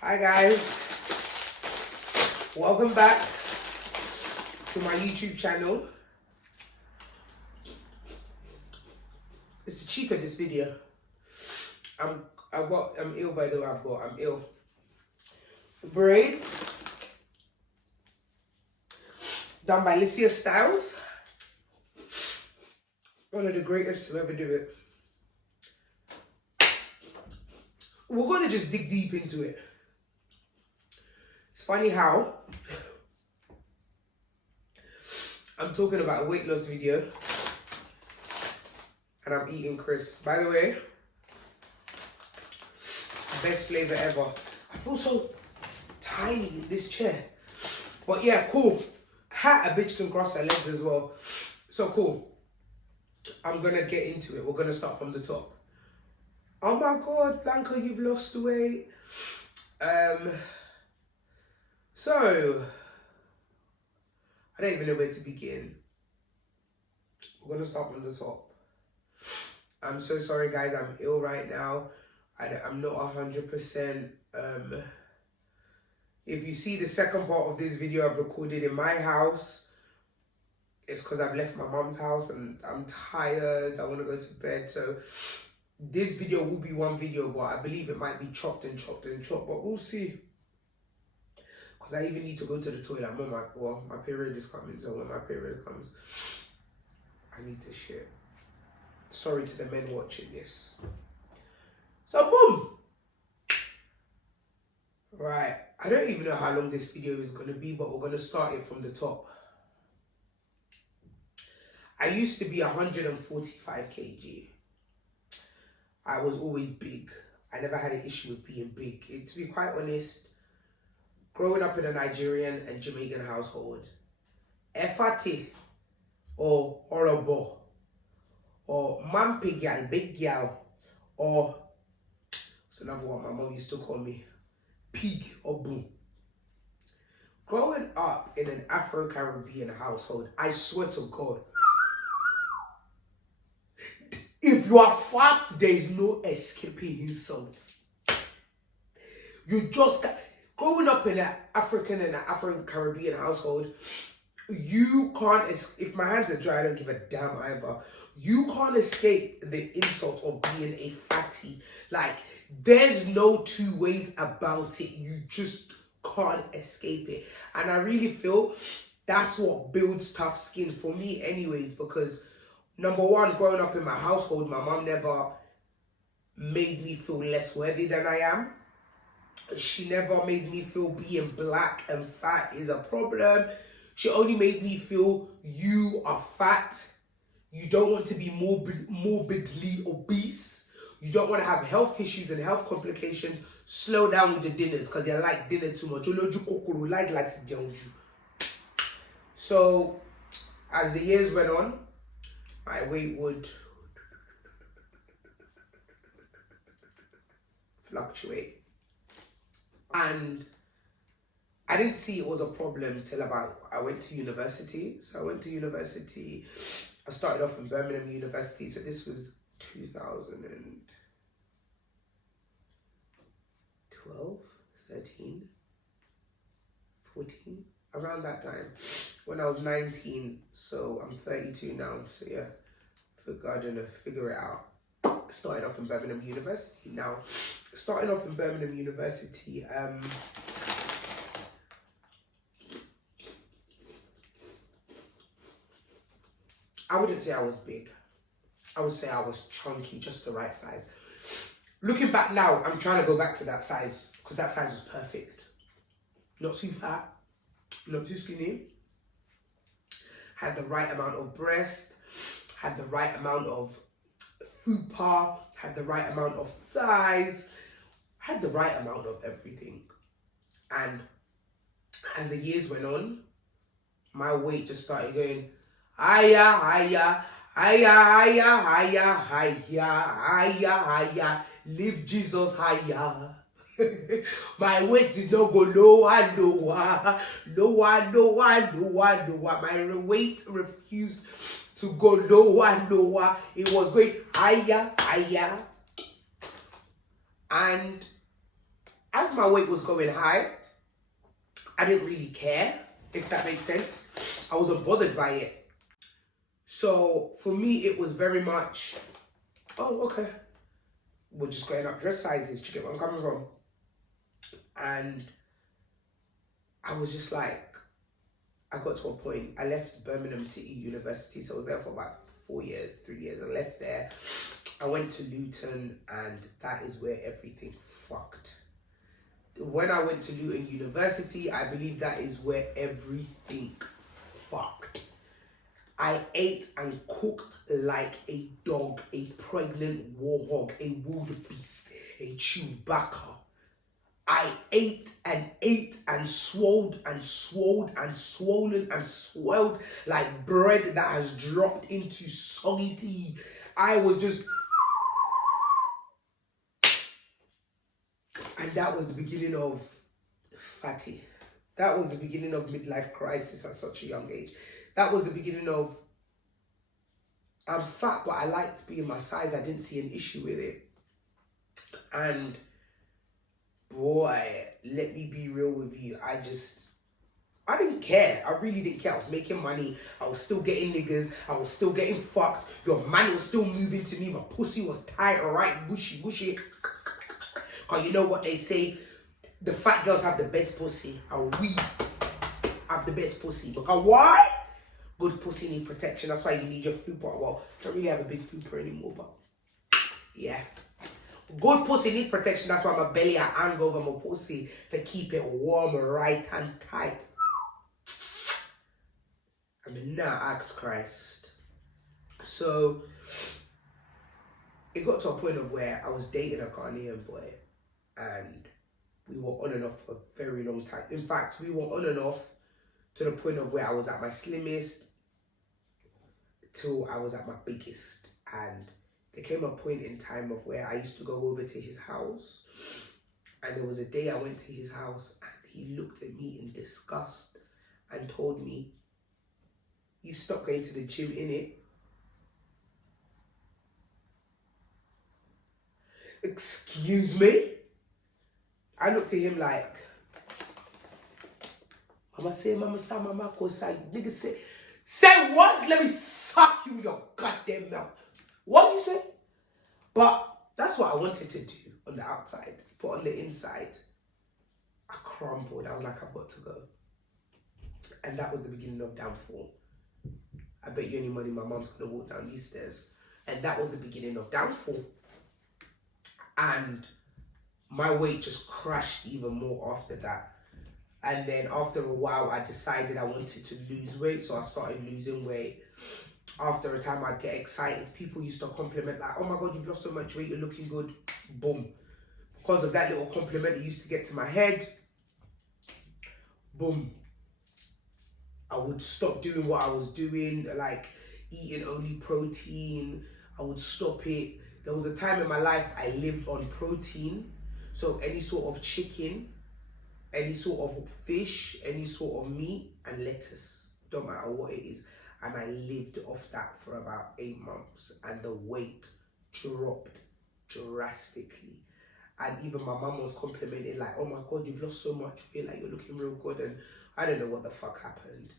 Hi guys, welcome back to my YouTube channel. It's the cheek of this video. I'm ill by the way. I'm ill. Braids done by Lycia Styles, one of the greatest to ever do it. We're gonna just dig deep into it. It's funny how I'm talking about a weight loss video and I'm eating crisps. By the way, best flavor ever. I feel so tiny in this chair. But yeah, cool. A bitch can cross her legs as well. So cool. I'm gonna get into it. We're gonna start from the top. Oh my God, Blanco, you've lost weight. So, I don't even know where to begin. We're gonna start from the top. I'm so sorry guys, I'm ill right now. I'm not 100%. If you see the second part of this video I've recorded in my house, it's because I've left my mom's house and I'm tired, I wanna go to bed. So this video will be one video, but I believe it might be chopped, but we'll see. Because I even need to go to the toilet. My period is coming, so when my period comes, I need to shit. Sorry to the men watching this. So boom! Right, I don't even know how long this video is going to be, but we're going to start it from the top. I used to be 145 kg. I was always big. I never had an issue with being big. To be quite honest, growing up in a Nigerian and Jamaican household, efate or orobo or mampe gal, big gal, or it's another one my mom used to call me, pig or boom. Growing up in an Afro-Caribbean household, I swear to God, if you are fat, there is no escaping insults. You just can't. Growing up in an Afro-Caribbean household, you can't, if my hands are dry, I don't give a damn either. You can't escape the insult of being a fatty. Like, there's no two ways about it. You just can't escape it. And I really feel that's what builds tough skin for me anyways, because number one, growing up in my household, my mom never made me feel less worthy than I am. She never made me feel being black and fat is a problem. She only made me feel you are fat. You don't want to be morbidly obese. You don't want to have health issues and health complications. Slow down with the dinners because you like dinner too much. So, as the years went on, my weight would fluctuate. And I didn't see it was a problem till I went to university. So I went to university. I started off in Birmingham University. So this was 2012, 13, 14, around that time. When I was 19, so I'm 32 now. So yeah, I don't know, figure it out. Started off in Birmingham University. Now, starting off in Birmingham University, I wouldn't say I was big. I would say I was chunky, just the right size. Looking back now, I'm trying to go back to that size because that size was perfect. Not too fat, not too skinny. Had the right amount of breast, had the right amount of fupa, had the right amount of thighs, had the right amount of everything. And as the years went on, my weight just started going higher, higher, higher, higher, higher, higher, higher, higher. Lift Jesus higher. My weight did not go lower, lower, lower, lower, lower, lower. My weight refused to go lower, lower. It was going higher, higher. And as my weight was going high, I didn't really care, if that makes sense. I wasn't bothered by it. So for me, it was very much, oh, okay. We're just going up dress sizes. Do you get where I'm coming from? And I was just like, I got to a point, I left Birmingham City University, so I was there for about 3 years. I left there. I went to Luton, and that is where everything fucked. When I went to Luton University, I believe that is where everything fucked. I ate and cooked like a dog, a pregnant warhog, a wildebeest, a Chewbacca. I ate and swelled and swelled and swollen and swelled like bread that has dropped into soggy tea. I was just... And that was the beginning of fatty. That was the beginning of midlife crisis at such a young age. That was the beginning of, I'm fat, but I liked being my size. I didn't see an issue with it. And boy, let me be real with you. I didn't care. I really didn't care. I was making money. I was still getting niggas. I was still getting fucked. Your man was still moving to me. My pussy was tight, alright, gushy, gushy. Cause you know what they say? The fat girls have the best pussy. And we have the best pussy. Because why? Good pussy need protection. That's why you need your fupa. Well, I don't really have a big fupa anymore, but yeah. Good pussy need protection. That's why my belly I hang over my pussy to keep it warm, right, and tight. I mean, now ask Christ. So it got to a point of where I was dating a Ghanaian boy, and we were on and off for a very long time. In fact, we were on and off to the point of where I was at my slimmest till I was at my biggest. And there came a point in time of where I used to go over to his house, and there was a day I went to his house and he looked at me in disgust and told me, "You stopped going to the gym, innit?" Excuse me? I looked at him like, Mama say, Mama say, Mama go say, nigga say what? Let me suck you with your goddamn mouth. What did you say? But that's what I wanted to do on the outside. But on the inside, I crumbled. I was like, I've got to go. And that was the beginning of downfall. I bet you any money my mom's gonna walk down these stairs. And that was the beginning of downfall. And my weight just crashed even more after that. And then after a while, I decided I wanted to lose weight. So I started losing weight. After a time, I'd get excited. People used to compliment like, "Oh my God, you've lost so much weight, you're looking good." Boom. Because of that little compliment, it used to get to my head. Boom. I would stop doing what I was doing, like eating only protein. I would stop it. There was a time in my life I lived on protein. So any sort of chicken, any sort of fish, any sort of meat and lettuce. Don't matter what it is. And I lived off that for about 8 months. And the weight dropped drastically. And even my mum was complimenting like, "Oh my God, you've lost so much weight, like you're looking real good." And I don't know what the fuck happened.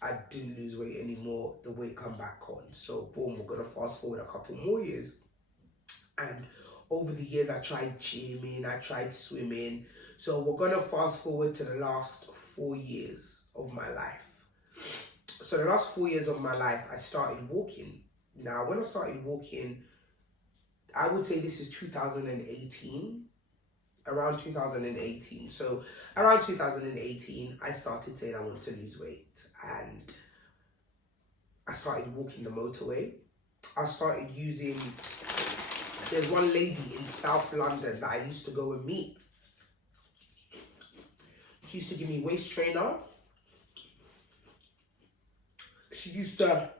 I didn't lose weight anymore. The weight come back on. So boom, we're gonna fast forward a couple more years. And over the years, I tried gymming, I tried swimming. So we're gonna fast forward to the last 4 years of my life. So the last 4 years of my life, I started walking. Now, when I started walking, I would say this is 2018, around 2018. So around 2018, I started saying I want to lose weight, and I started walking the motorway. I started using, there's one lady in South London that I used to go and meet. She used to give me waist trainer. She used to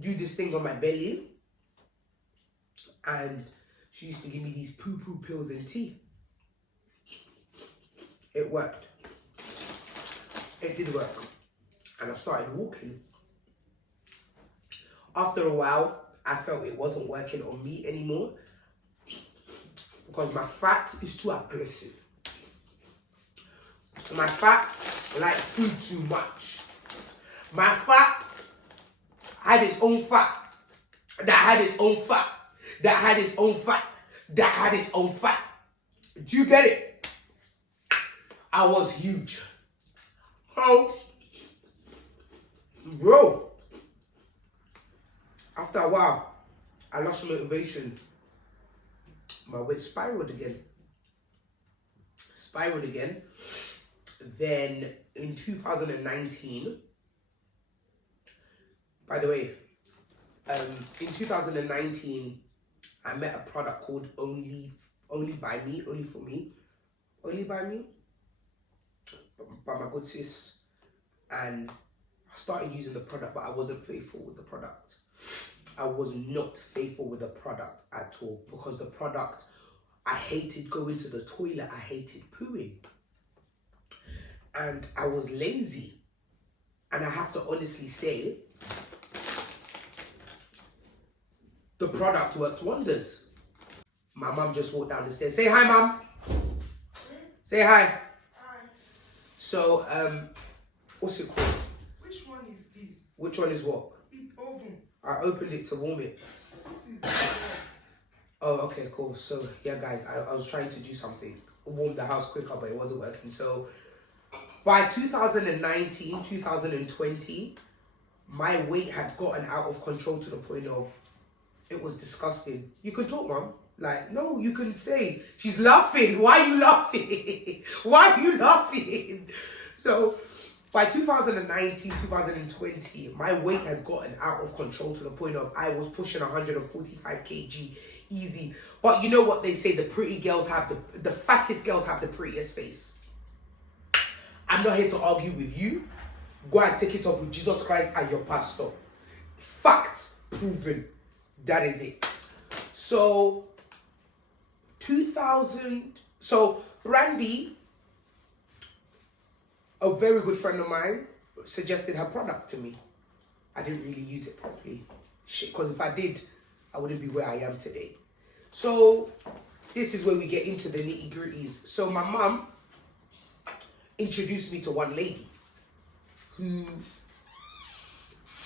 do this thing on my belly, and she used to give me these poo-poo pills and tea. It worked. It did work. And I started walking. After a while, I felt it wasn't working on me anymore, because my fat is too aggressive. My fat likes food too much. My fat had its own fat, that had its own fat, that had its own fat, that had its own fat. Do you get it? I was huge. Oh, bro. After a while, I lost motivation. My weight spiraled again. Then in 2019, by the way, in 2019, I met a product called Only by Me, Only for Me, Only by Me, by my good sis, and I started using the product, but I wasn't faithful with the product. I was not faithful with the product at all, because the product, I hated going to the toilet, I hated pooing, and I was lazy. And I have to honestly say, the product worked wonders. My mum just walked down the stairs. Say hi, mum. Say hi. Hi. So, what's it called? Which one is this? Which one is what? The oven. I opened it to warm it. This is the best. Oh, okay, cool. So, yeah, guys, I was trying to do something. Warm the house quicker, but it wasn't working. So, by 2019, 2020, my weight had gotten out of control to the point of, it was disgusting. You can talk, mum. Like, no, you can say, she's laughing. Why are you laughing? Why are you laughing? So, by 2019, 2020, my weight had gotten out of control to the point of I was pushing 145 kg easy. But you know what they say, the pretty girls have the fattest girls have the prettiest face. I'm not here to argue with you. Go and take it up with Jesus Christ and your pastor. Facts proven. That is it. So, Brandy, a very good friend of mine, suggested her product to me. I didn't really use it properly. Shit, because if I did, I wouldn't be where I am today. So, this is where we get into the nitty-gritties. So, my mum introduced me to one lady who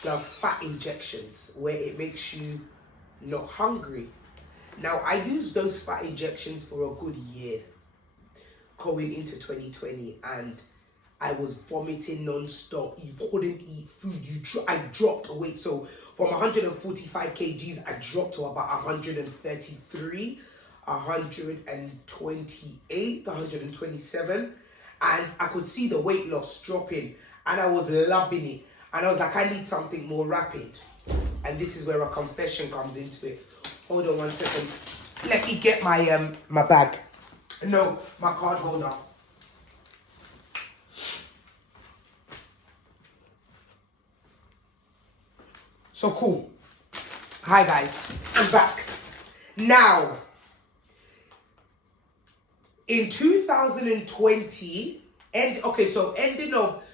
does fat injections where it makes you not hungry. Now, I used those fat injections for a good year going into 2020, and I was vomiting non-stop. You couldn't eat food. I dropped weight. So from 145 kgs, I dropped to about 133, 128, 127. And I could see the weight loss dropping, and I was loving it. And I was like, I need something more rapid. And this is where a confession comes into it. Hold on 1 second. Let me get my my bag. No, my card holder. So cool. Hi guys, I'm back. Now, in 2020,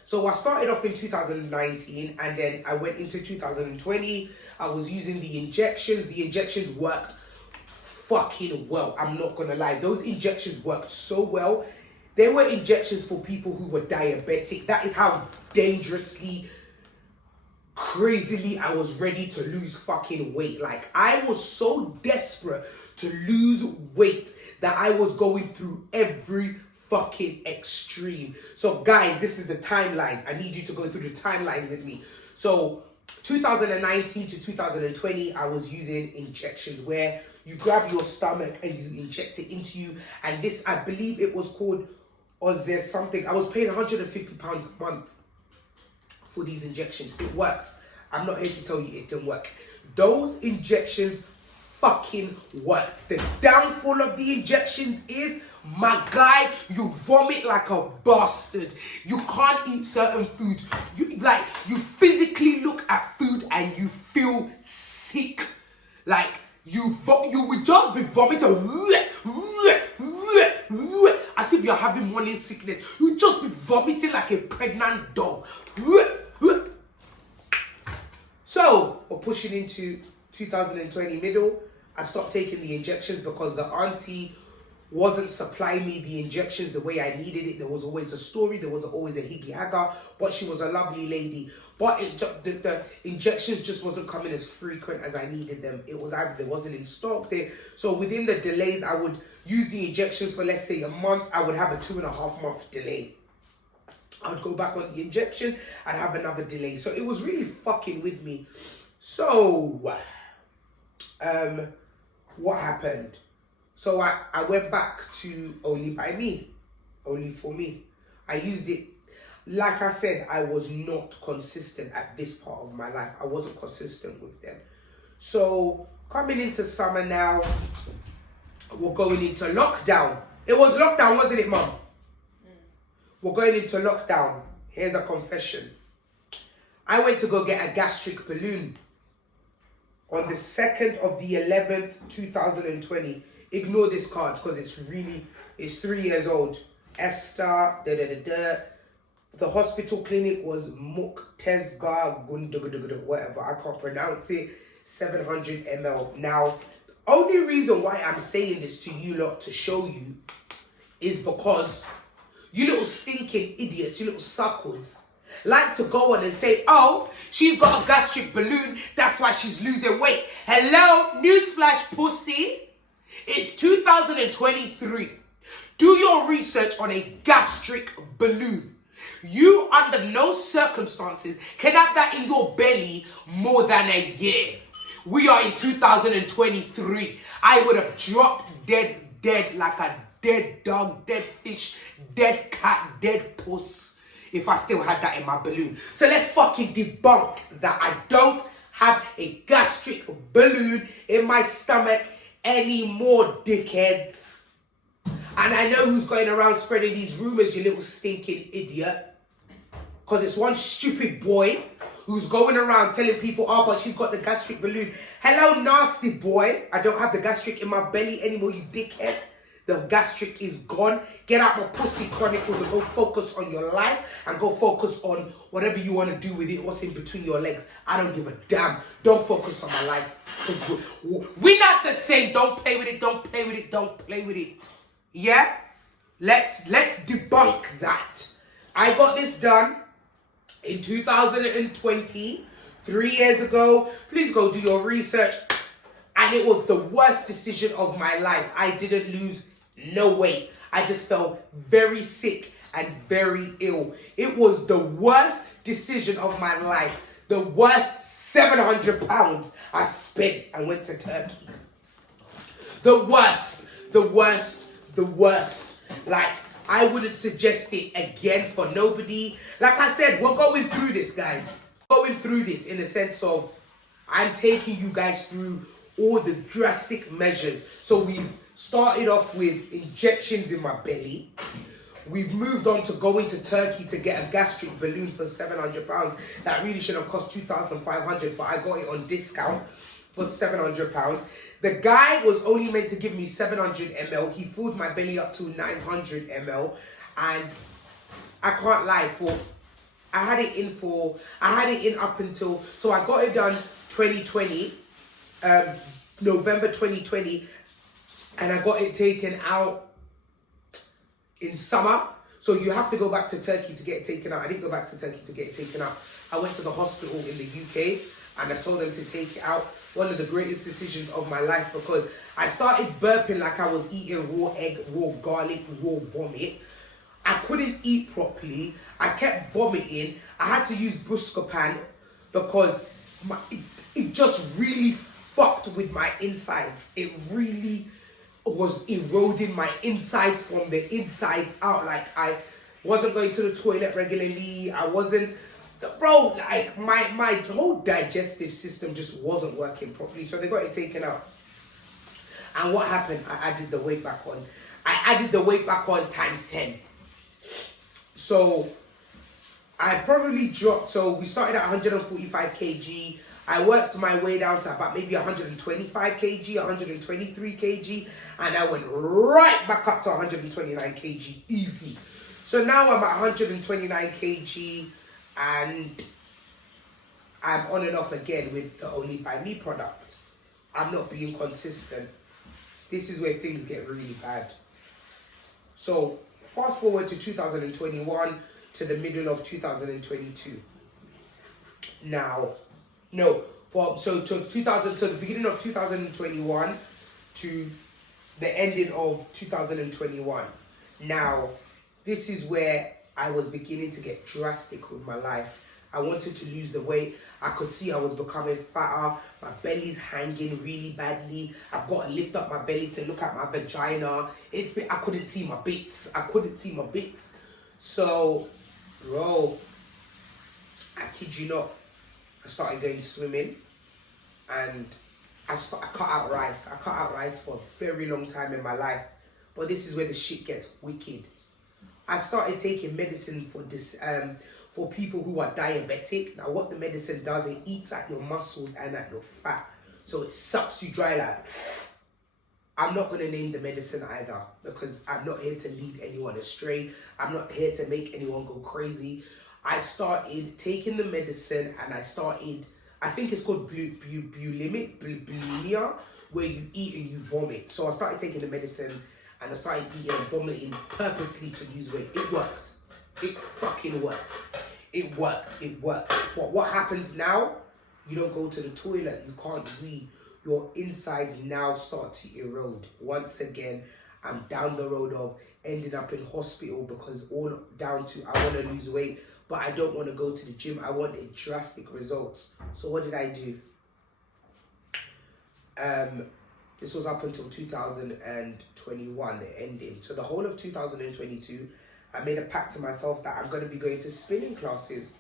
so I started off in 2019, and then I went into 2020. I was using the injections. The injections worked fucking well. I'm not gonna lie. Those injections worked so well. They were injections for people who were diabetic. That is how dangerously, crazily I was ready to lose fucking weight. Like, I was so desperate to lose weight that I was going through every fucking extreme. So guys, this is the timeline. I need you to go through the timeline with me. So 2019 to 2020, I was using injections where you grab your stomach and you inject it into you. And this, I believe it was called, or there's something, I was paying £150 a month for these injections. It worked. I'm not here to tell you it didn't work. Those injections fucking work. The downfall of the injections is, my guy, you vomit like a bastard. You can't eat certain foods. You physically look at food and you feel sick. Like, you would just be vomiting as if you're having morning sickness. You just be vomiting like a pregnant dog. So, we're pushing into 2020 middle. I stopped taking the injections because the auntie wasn't supplying me the injections the way I needed it. There was always a story, there was always a higgy hagger, but she was a lovely lady. But the injections just wasn't coming as frequent as I needed them. It was either there wasn't in stock there. So within the delays, I would use the injections for, let's say, a month. I would have a 2.5 month delay. I would go back on the injection, I'd have another delay. So it was really fucking with me. So, what happened? So I went back to Only by Me, Only for Me. I used it. Like I said, I was not consistent at this part of my life. I wasn't consistent with them. So coming into summer now, we're going into lockdown. It was lockdown, wasn't it, Mum? We're going into lockdown. Here's a confession. I went to go get a gastric balloon on the 2nd of the 11th, 2020. Ignore this card because it's 3 years old. Esther, The hospital clinic was Muktesba, whatever, I can't pronounce it, 700 ml. Now, only reason why I'm saying this to you lot to show you is because you little stinking idiots, you little suckles, like to go on and say, oh, she's got a gastric balloon, that's why she's losing weight. Hello, newsflash pussy. It's 2023. Do your research on a gastric balloon. You, under no circumstances, can have that in your belly more than a year. We are in 2023. I would have dropped dead like a dead dog, dead fish, dead cat, dead puss if I still had that in my balloon. So let's fucking debunk that I don't have a gastric balloon in my stomach anymore, dickheads. And I know who's going around spreading these rumors, you little stinking idiot. Because it's one stupid boy who's going around telling people, oh, but she's got the gastric balloon. Hello, nasty boy. I don't have the gastric in my belly anymore, you dickhead. The gastric is gone. Get out my pussy chronicles and go focus on your life and go focus on whatever you want to do with it, what's in between your legs. I don't give a damn. Don't focus on my life. We're not the same. Don't play with it. Don't play with it. Don't play with it. Yeah? Let's debunk that. I got this done in 2020, 3 years ago. Please go do your research. And it was the worst decision of my life. I didn't lose no weight. I just felt very sick and very ill. It was the worst decision of my life. The worst 700 pounds I spent and went to Turkey. The worst. Like, I wouldn't suggest it again for nobody. Like I said, we're going through this, guys. Going through this in the sense of I'm taking you guys through all the drastic measures. So we've started off with injections in my belly. We've moved on to going to Turkey to get a gastric balloon for 700 pounds. That really should have cost 2,500, but I got it on discount for 700 pounds. The guy was only meant to give me 700 ml. He filled my belly up to 900 ml. And I can't lie, I had it in up until, so I got it done 2020, November 2020, and I got it taken out in summer. So you have to go back to Turkey to get it taken out. I didn't go back to Turkey to get it taken out. I went to the hospital in the UK and I told them to take it out. One of the greatest decisions of my life, because I started burping like I was eating raw egg, raw garlic, raw vomit. I couldn't eat properly. I kept vomiting. I had to use Buscopan because it just really fucked with my insides. It really was eroding my insides from the insides out. Like, I wasn't going to the toilet regularly. I wasn't, bro, like my whole digestive system just wasn't working properly. So they got it taken out. And what happened? I added the weight back on. I added the weight back on times 10. So I probably dropped, so we started at 145 kg. I worked my way down to about maybe 125 kg, 123 kg, and I went right back up to 129 kg, easy. So now I'm at 129 kg, and I'm on and off again with the Only By Me product. I'm not being consistent. This is where things get really bad. So fast forward to 2021 to the middle of 2022. Now, no, so to the beginning of 2021 to the ending of 2021. Now, this is where I was beginning to get drastic with my life. I wanted to lose the weight. I could see I was becoming fatter. My belly's hanging really badly. I've got to lift up my belly to look at my vagina. I couldn't see my bits. So, bro, I kid you not, I started going swimming, and I cut out rice. I cut out rice for a very long time in my life. But this is where the shit gets wicked. I started taking medicine for this, for people who are diabetic. Now what the medicine does, it eats at your muscles and at your fat. So it sucks you dry like. I'm not going to name the medicine either, because I'm not here to lead anyone astray. I'm not here to make anyone go crazy. I started taking the medicine, and I think it's called bulimia, where you eat and you vomit. So I started taking the medicine, and I started eating and vomiting purposely to lose weight. It worked. It fucking worked. It worked. But what happens now? You don't go to the toilet. You can't wee. Your insides now start to erode. Once again, I'm down the road of ending up in hospital, because all down to I want to lose weight, but I don't want to go to the gym. I wanted drastic results. So what did I do? This was up until 2021, the ending. So the whole of 2022, I made a pact to myself that I'm going to be going to spinning classes.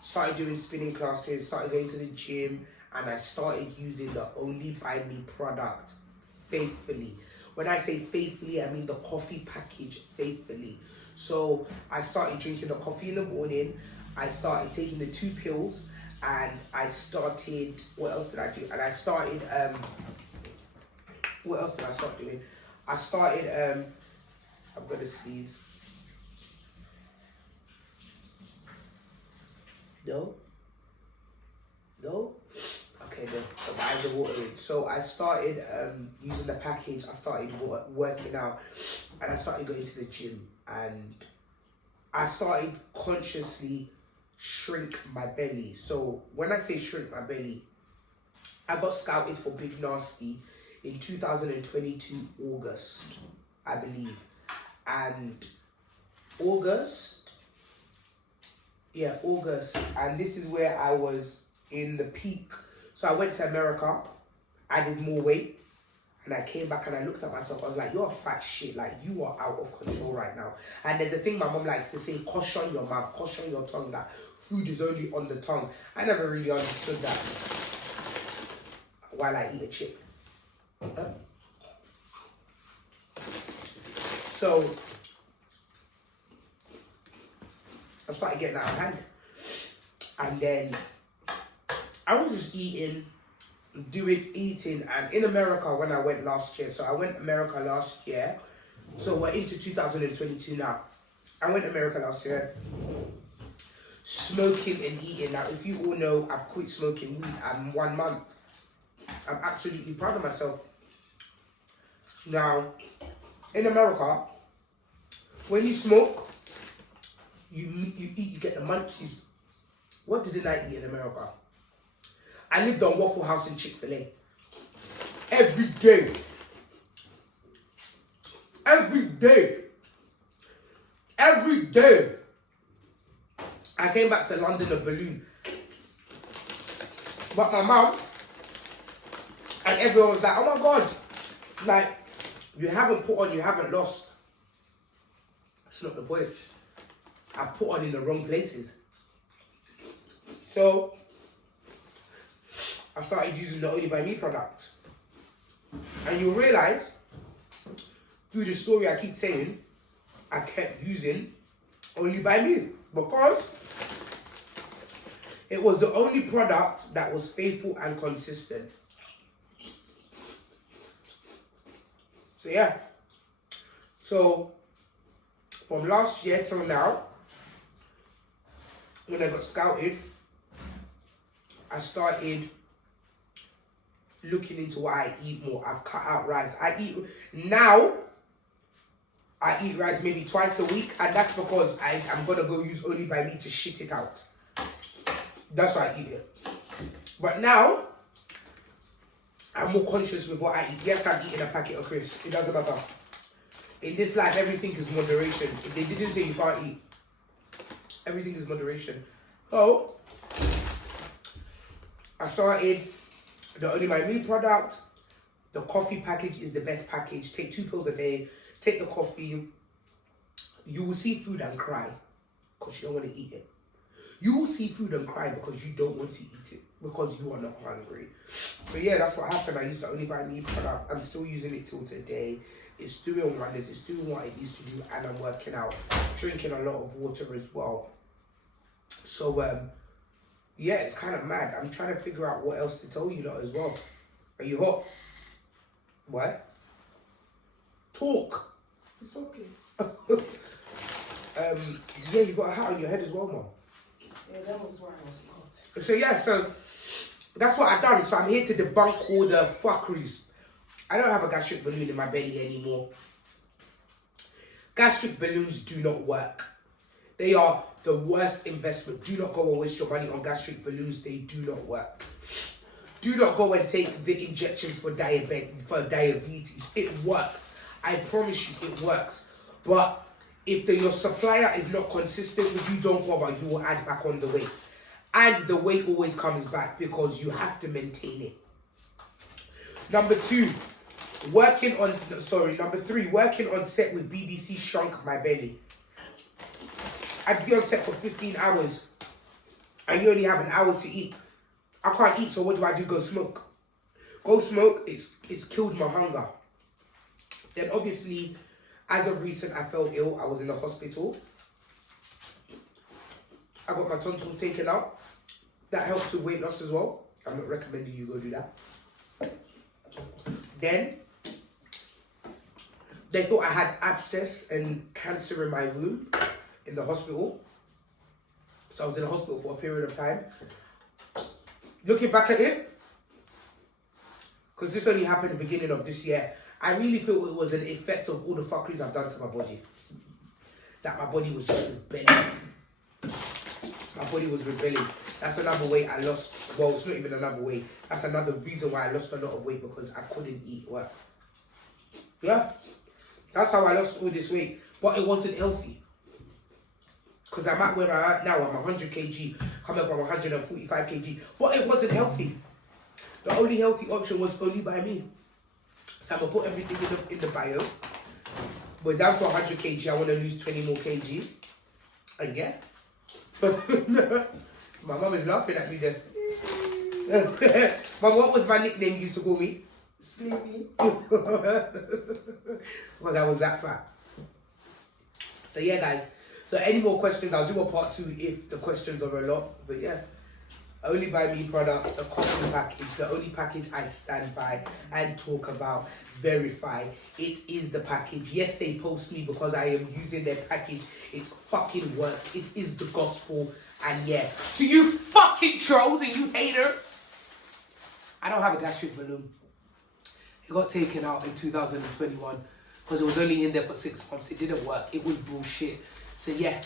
Started doing spinning classes, started going to the gym, and I started using the Only By Me product faithfully. When I say faithfully, I mean the coffee package faithfully. So I started drinking the coffee in the morning. I started taking the 2 pills, and I started, what else did I do? And I started, what else did I start doing? I started, I'm gonna sneeze. No? Okay, no, my eyes are watering. So I started using the package. I started working out, and I started going to the gym, and I started consciously shrink my belly. So when I say shrink my belly, I got scouted for Big Nasty in 2022 August, I believe. And August, and this is where I was in the peak. So I went to America, I did more weight, and I came back and I looked at myself. I was like, you're a fat shit. Like, you are out of control right now. And there's a thing my mom likes to say, caution your mouth, caution your tongue, that food is only on the tongue. I never really understood that while I eat a chip. So I started getting out of hand. And then I was just eating, and in America when I went last year, so I went America last year, so we're into 2022 now. I went America last year, smoking and eating. Now, if you all know, I've quit smoking weed in 1 month. I'm absolutely proud of myself. Now, in America, when you smoke, you eat, you get the munchies. What didn't I eat in America? I lived on Waffle House and Chick-fil-A. Every day. I came back to London a balloon. But my mum and everyone was like, oh my God, like, you haven't put on, you haven't lost. That's not the point. I put on in the wrong places. So I started using the Only By Me product. And you'll realize, through the story I keep saying, I kept using Only By Me, because it was the only product that was faithful and consistent. So yeah. So from last year till now, when I got scouted, I started looking into what I eat more. I've cut out rice. I eat now. I eat rice maybe twice a week, and that's because I'm gonna go use Only by Me to shit it out. That's why I eat it. But now, I'm more conscious with what I eat. Yes, I'm eating a packet of crisps. It doesn't matter. In this life, everything is moderation. If they didn't say you can't eat, everything is moderation. So, I started the Only by Me product. The coffee package is the best package. Take 2 pills a day. Take the coffee. You will see food and cry because you don't want to eat it. You will see food and cry because you don't want to eat it because you are not hungry. So yeah, that's what happened. I used the Only by Me product. I'm still using it till today. It's doing wonders. It's doing what it needs to do, and I'm working out, drinking a lot of water as well. So yeah, it's kind of mad. I'm trying to figure out what else to tell you lot as well. Are you hot? What? Talk. It's okay. Yeah, you got a hat on your head as well, Mom. Yeah, that was why I was hot. So yeah, so that's what I've done. So I'm here to debunk all the fuckeries. I don't have a gastric balloon in my belly anymore. Gastric balloons do not work. They are the worst investment. Do not go and waste your money on gastric balloons. They do not work. Do not go and take the injections for diabetes. It works. I promise you it works. But if your supplier is not consistent with you, don't bother. You will add back on the weight. And the weight always comes back because you have to maintain it. Number 3, working on set with BBC shrunk my belly. I'd be on set for 15 hours and you only have an hour to eat. I can't eat, so what do? Go smoke. Go smoke, it's killed my hunger. Then obviously, as of recent, I fell ill. I was in the hospital. I got my tonsils taken out. That helps with weight loss as well. I'm not recommending you go do that. Then, they thought I had abscess and cancer in my womb in the hospital. So I was in the hospital for a period of time. Looking back at it, because this only happened at the beginning of this year, I really feel it was an effect of all the fuckeries I've done to my body. That my body was just rebelling. My body was rebelling. That's another weight I lost. Well, it's not even another weight. That's another reason why I lost a lot of weight, because I couldn't eat well. Yeah. That's how I lost all this weight. But it wasn't healthy. Because I'm at where I'm at now. I'm 100 kg. Coming from 145 kg. But it wasn't healthy. The only healthy option was Only by Me. So I'm going to put everything in the bio. We're down to 100 kg. I want to lose 20 more kg. And yeah. My mum is laughing at me then. Mum, what was my nickname you used to call me? Sleepy. Because I was that fat. So yeah, guys. So any more questions, I'll do a part 2 if the questions are a lot. But yeah. Only by Me product, the coffee package, the only package I stand by and talk about, verify. It is the package. Yes, they post me because I am using their package. It fucking works. It is the gospel. And yeah, to you fucking trolls and you haters, I don't have a gastric balloon. It got taken out in 2021 because it was only in there for 6 months. It didn't work. It was bullshit. So yeah.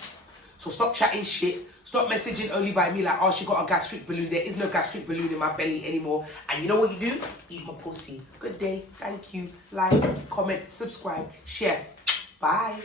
So stop chatting shit. Stop messaging Only by Me like, oh, she got a gastric balloon. There is no gastric balloon in my belly anymore. And you know what you do? Eat my pussy. Good day. Thank you. Like, comment, subscribe, share. Bye.